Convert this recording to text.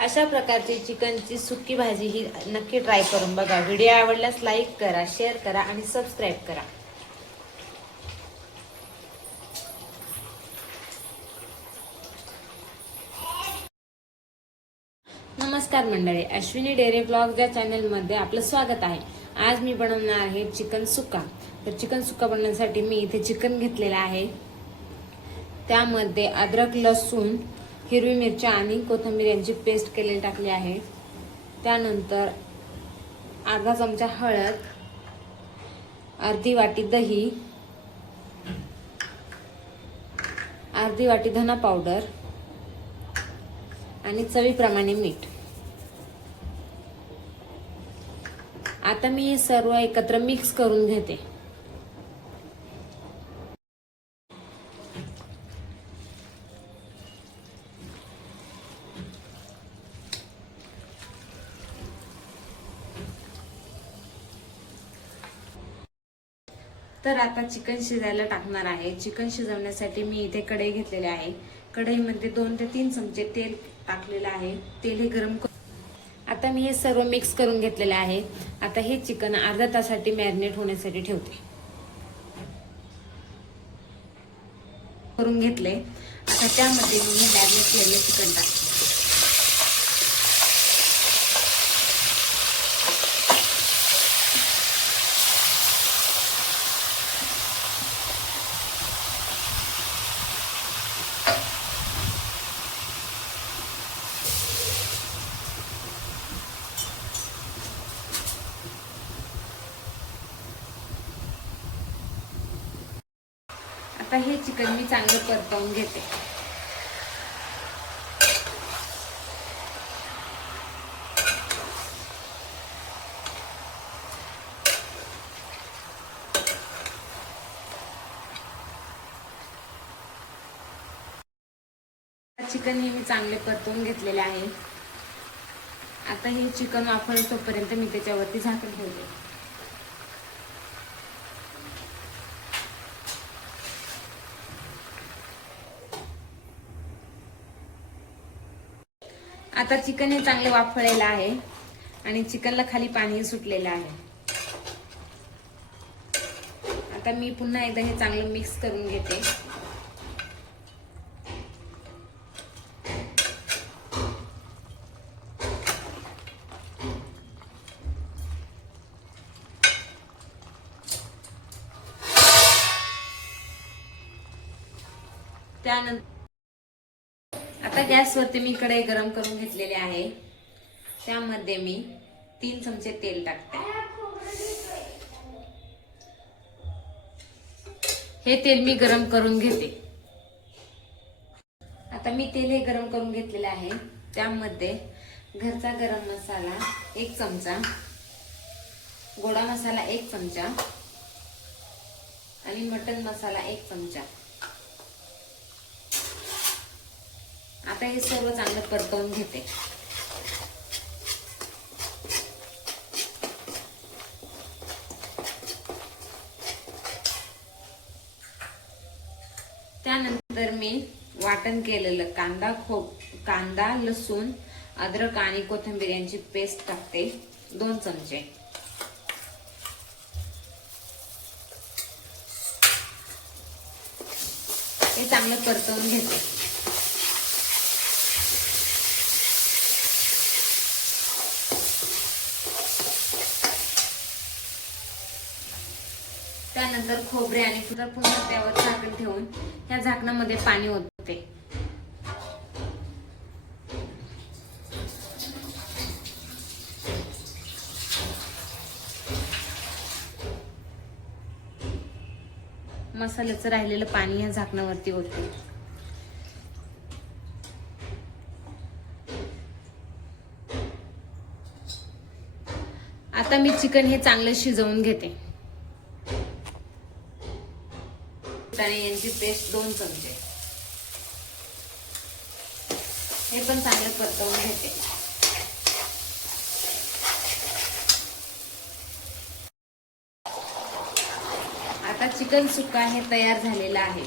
अशा प्रकारची चिकनची सुकी भाजी ही नक्की ट्राय करून बघा। व्हिडिओ आवडल्यास लाईक करा, शेअर करा आणि सबस्क्राईब करा। नमस्कार मंडळी, अश्विनी डेअरी ब्लॉग या चॅनलमध्ये आपलं स्वागत आहे। आज मी बनवणार आहे चिकन सुक्का। तर चिकन सुक्का बनवण्यासाठी मी इथे चिकन घेतलेला आहे। त्यामध्ये अद्रक, लसूण, हिरवी मिरची आणि कोथिंबीर यांची पेस्ट केलेली टाकली आहे। त्यानंतर अर्धा चमचा हळद, अर्धी वाटी दही, अर्धी वाटी धना पावडर आणि चवीप्रमाणे मीठ। आता मी हे सर्व एकत्र मिक्स करून घेते। तर आता चिकन शिजायला टाकणार आहे। चिकन शिजवण्यासाठी मी इथे कढई घेतलेली आहे। कढईमध्ये 2 ते 3 चमचे तेल टाकलेले आहे। तेल हे गरम आता मी हे सर्व मिक्स करून घेतलेले आहे। आता हे चिकन अर्धा तासासाठी मॅरिनेट होण्यासाठी ठेवते। करून घेतले। आता त्यामध्ये मी मॅरिनेट केलेले चिकन टाकते। आता हे चिकन मी चांगलं परतवून घेते। चिकन हे मी चांगले परतवून घेतलेले आहे। आता हे चिकन वाफळेपर्यंत मी त्याच्यावरती झाकण ठेवते। आता चिकन हे चांगले वाफळलेलं आहे आणि चिकनला खाली पाणी सुटलेलं आहे। आता मी पुन्हा एकदा हे चांगलं मिक्स करून घेते। त्यानंतर आता गॅसवरती मी कढई गरम करून घेतलेली आहे। त्यामध्ये मी 3 चमचे तेल टाकते। हे तेल मी गरम करून घेते। आता मी तेल हे गरम करून घेतलेले आहे। त्यामध्ये घरचा गरम मसाला 1 चमचा, गोडा मसाला 1 चमचा आणि मटन मसाला 1 चमचा। आता हे सर्व चांगलं परतवून घेते। त्यानंतर मी वाटण केलेलं कांदा, लसूण, अद्रक आणि कोथिंबीर यांची पेस्ट टाकते 2 चमचे। हे चांगलं परतवून घेते। त्यानंतर खोबरे आणि पुन्हा त्यावर झाकण ठेवून या झाकणामध्ये पाणी ओतते। मसाल्याचं राहिलेलं पाणी या झाकणावरती ओतते। आता मी चिकन हे चांगलं शिजवून घेते। यांची पेस्ट 2 चमचे, हे पण चांगलं परतवून घेते। आता चिकन सुक्का हे तयार झालेलं आहे।